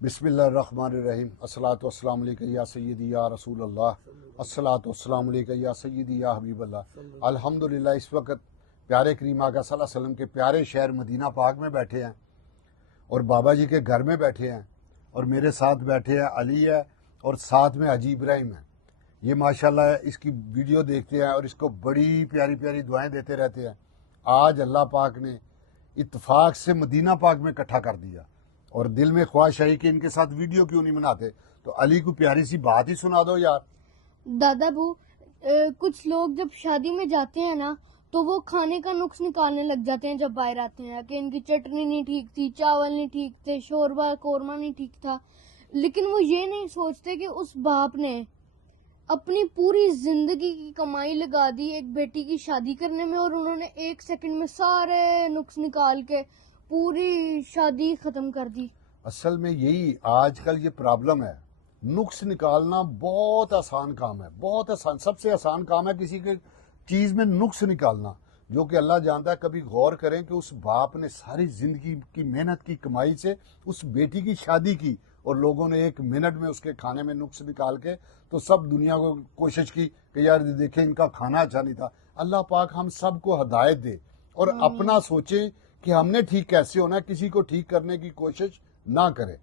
बिस्मिल्लाहिर्रहमानिर्रहीम। अस्सलातु वस्सलामु अलैका या सय्यदी या रसूल अल्लाह, अस्सलातु वस्सलामु अलैका या सय्यदी या हबीब अल्लाह। अल्हम्दुलिल्लाह इस वक्त प्यारे करीम आका सल्लल्लाहु अलैहि वसल्लम के प्यारे शहर मदीना पाक में बैठे हैं और बाबा जी के घर में बैठे हैं और मेरे साथ बैठे हैं अली है और साथ में हाजी इब्राहिम है। ये माशाल्लाह इसकी वीडियो देखते हैं और इसको बड़ी प्यारी प्यारी दुआएं देते रहते हैं। आज अल्लाह पाक ने इत्तफाक से मदीना पाक में इकट्ठा कर दिया और दिल में ख्वाहिश आई कि इनके साथ वीडियो क्यों नहीं बनाते, तो अली को प्यारी सी बात ही सुना दो यार। दादा बू, कुछ लोग जब शादी में जाते हैं ना तो वो खाने का नुक्स निकालने लग जाते हैं जब बाहर आते हैं कि इनकी चटनी नहीं ठीक थी, चावल नहीं ठीक थे, शोरबा कोरमा नहीं ठीक था। लेकिन वो ये नहीं सोचते कि उस बाप ने अपनी पूरी जिंदगी की कमाई लगा दी एक बेटी की शादी करने में और उन्होंने एक सेकंड में सारे नुक्स निकाल के पूरी शादी खत्म कर दी। असल में यही आजकल ये प्रॉब्लम है। नुक्स निकालना बहुत आसान काम है, बहुत आसान, सबसे आसान काम है किसी के चीज में नुक्स निकालना, जो कि अल्लाह जानता है। कभी गौर करें कि उस बाप ने सारी जिंदगी की मेहनत की कमाई से उस बेटी की शादी की और लोगों ने एक मिनट में उसके खाने में नुक्स निकाल के तो सब दुनिया को कोशिश की कि यार देखें इनका खाना अच्छा नहीं था। अल्लाह पाक हम सबको हदायत दे और अपना सोचे कि हमने ठीक कैसे होना है, किसी को ठीक करने की कोशिश ना करें।